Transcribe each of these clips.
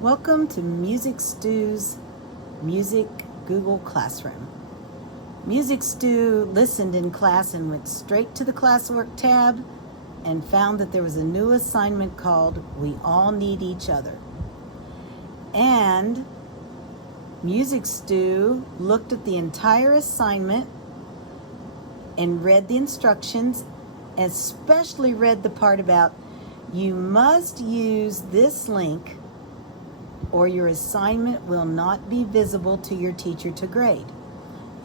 Welcome to Music Stew's Music Google Classroom. Music Stew listened in class and went straight to the classwork tab and found that there was a new assignment called We All Need Each Other. And Music Stew looked at the entire assignment and read the instructions, especially read the part about you must use this link or your assignment will not be visible to your teacher to grade.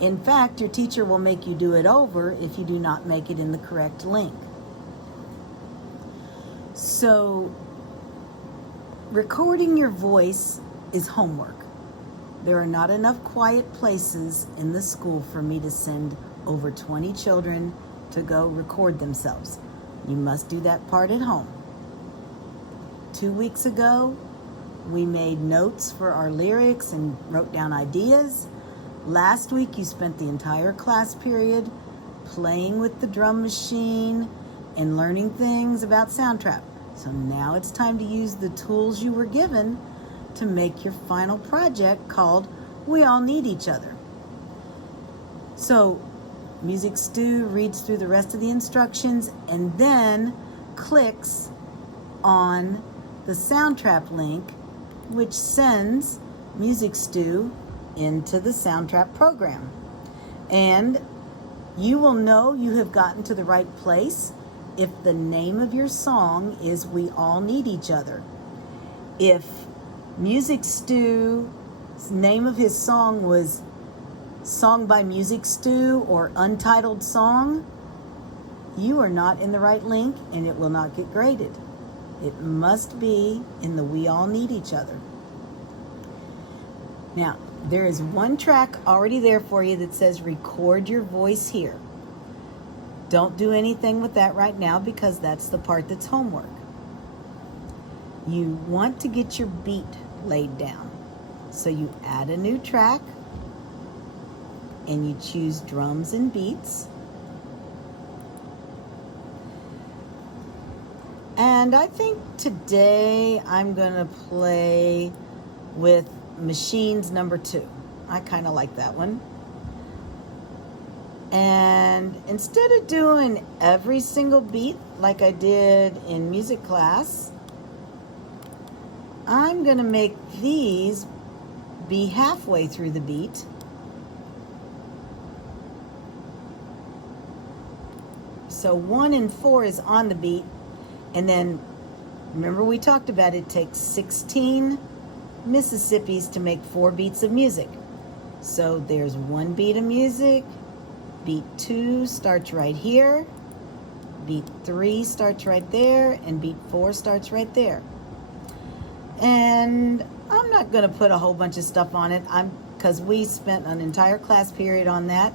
In fact, your teacher will make you do it over if you do not make it in the correct link. So, recording your voice is homework. There are not enough quiet places in the school for me to send over 20 children to go record themselves. You must do that part at home. 2 weeks ago, we made notes for our lyrics and wrote down ideas. Last week, you spent the entire class period playing with the drum machine and learning things about Soundtrap. So now it's time to use the tools you were given to make your final project called We All Need Each Other. So Music Stew reads through the rest of the instructions and then clicks on the Soundtrap link, which sends Music Stew into the Soundtrap program. And you will know you have gotten to the right place if the name of your song is We All Need Each Other. If Music Stew's name of his song was Song by Music Stew or Untitled Song, you are not in the right link and it will not get graded. It must be in the We All Need Each Other. Now, there is one track already there for you that says record your voice here. Don't do anything with that right now because that's the part that's homework. You want to get your beat laid down. So you add a new track and you choose drums and beats. And I think today I'm going to play with Machines number 2. I kind of like that one. And instead of doing every single beat like I did in music class, I'm going to make these be halfway through the beat. So 1 and 4 is on the beat. And then, remember we talked about it takes 16 Mississippis to make 4 beats of music. So there's 1 beat of music, beat 2 starts right here, beat 3 starts right there, and beat 4 starts right there. And I'm not going to put a whole bunch of stuff on it because we spent an entire class period on that.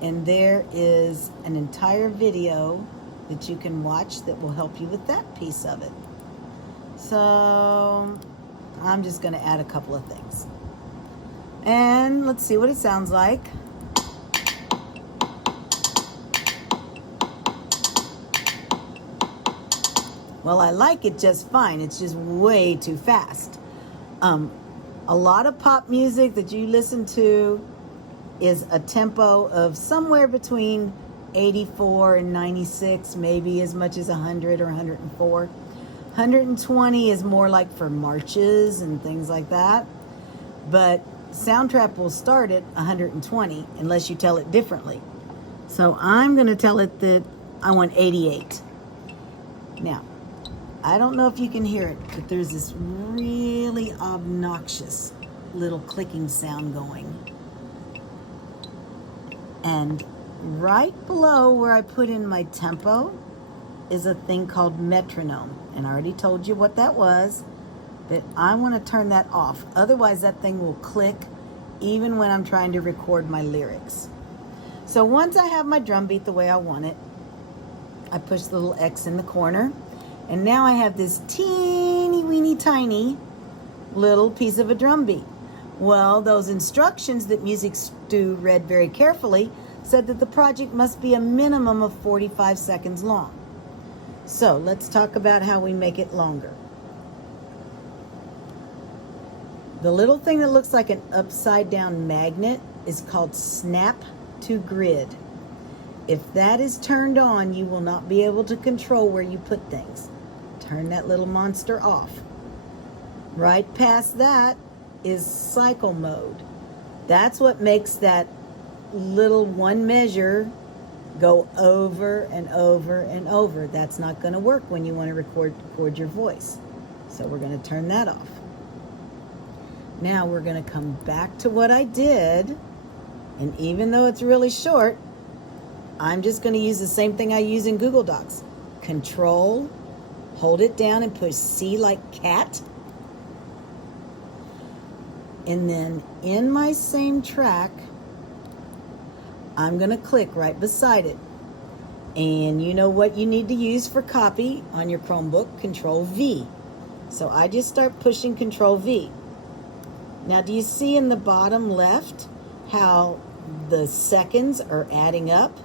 And there is an entire video that you can watch that will help you with that piece of it. So I'm just going to add a couple of things. And let's see what it sounds like. Well, I like it just fine. It's just way too fast. A lot of pop music that you listen to is a tempo of somewhere between 84 and 96, maybe as much as 100 or 104. 120 is more like for marches and things like that. But Soundtrap will start at 120 unless you tell it differently. So I'm going to tell it that I want 88. Now, I don't know if you can hear it, but there's this really obnoxious little clicking sound going. And right below where I put in my tempo is a thing called metronome. And I already told you what that was, but I want to turn that off. Otherwise, that thing will click even when I'm trying to record my lyrics. So once I have my drum beat the way I want it, I push the little X in the corner. And now I have this teeny weeny tiny little piece of a drum beat. Well, those instructions that Music Stew read very carefully said that the project must be a minimum of 45 seconds long. So let's talk about how we make it longer. The little thing that looks like an upside down magnet is called Snap to Grid. If that is turned on, you will not be able to control where you put things. Turn that little monster off. Right past that is cycle mode. That's what makes that little one measure go over and over and over. That's not going to work when you want to record your voice. So we're going to turn that off. Now we're going to come back to what I did. And even though it's really short, I'm just going to use the same thing I use in Google Docs. Control, hold it down and push C like cat. And then in my same track, I'm going to click right beside it. And you know what you need to use for copy on your Chromebook? Control V. So I just start pushing Control V. Now, do you see in the bottom left how the seconds are adding up?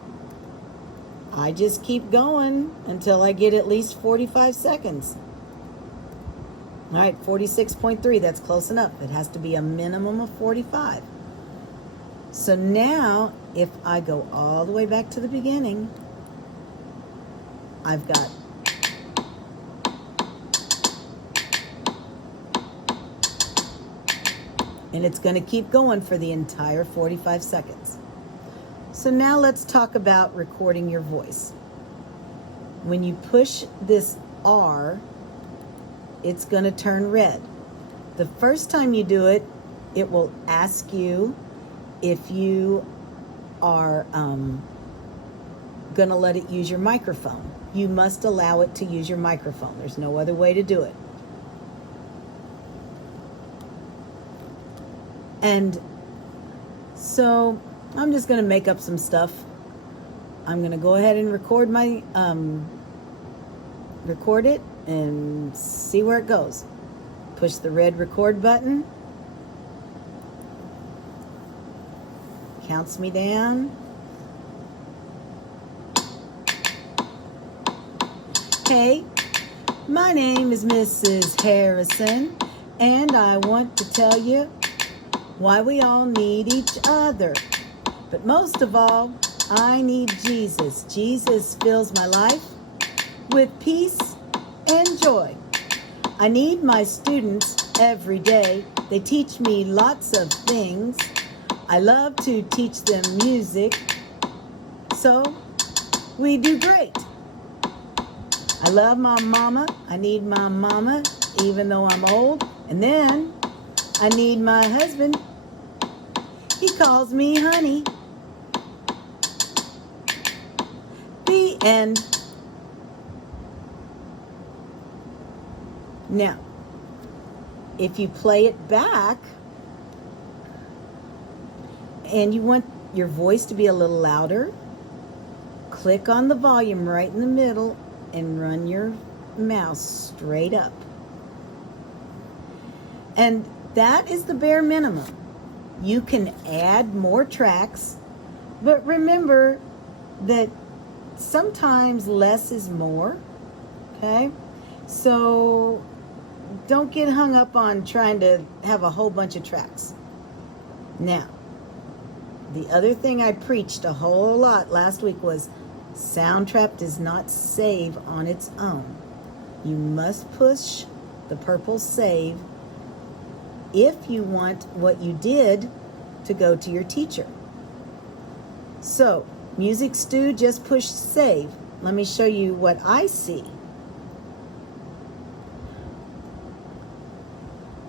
I just keep going until I get at least 45 seconds. All right, 46.3, that's close enough. It has to be a minimum of 45. So now, if I go all the way back to the beginning, I've got and it's going to keep going for the entire 45 seconds. So now let's talk about recording your voice. When you push this R, it's going to turn red. The first time you do it, it will ask you if you are going to let it use your microphone. You must allow it to use your microphone. There's no other way to do it. And so I'm just going to make up some stuff. I'm going to go ahead and record it and see where it goes. Push the red record button. Counts me down. Hey, my name is Mrs. Harrison, and I want to tell you why we all need each other. But most of all, I need Jesus. Jesus fills my life with peace and joy. I need my students every day. They teach me lots of things. I love to teach them music, so we do great. I love my mama. I need my mama, even though I'm old. And then I need my husband. He calls me honey. The end. Now, if you play it back and you want your voice to be a little louder, click on the volume right in the middle and run your mouse straight up. And that is the bare minimum. You can add more tracks, but remember that sometimes less is more, okay? So don't get hung up on trying to have a whole bunch of tracks. Now, the other thing I preached a whole lot last week was Soundtrap does not save on its own. You must push the purple save if you want what you did to go to your teacher. So, Music Stew just pushed save. Let me show you what I see.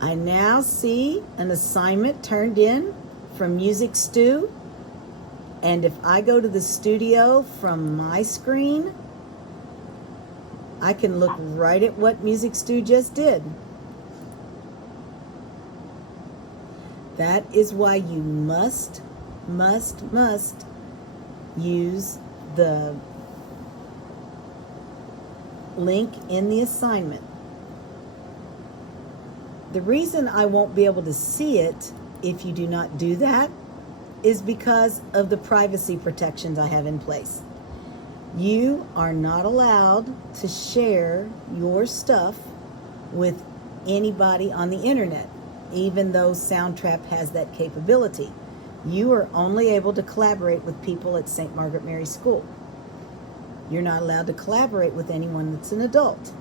I now see an assignment turned in from Music Stew. And if I go to the studio from my screen, I can look right at what Music Stew just did. That is why you must use the link in the assignment. The reason I won't be able to see it if you do not do that is because of the privacy protections I have in place. You are not allowed to share your stuff with anybody on the internet. even though Soundtrap has that capability. You are only able to collaborate with people at St. Margaret Mary School. You're not allowed to collaborate with anyone that's an adult.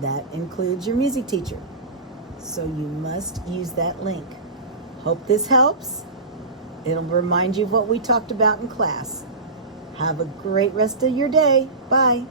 That includes your music teacher. So you must use that link. Hope this helps. It'll remind you of what we talked about in class. Have a great rest of your day. Bye.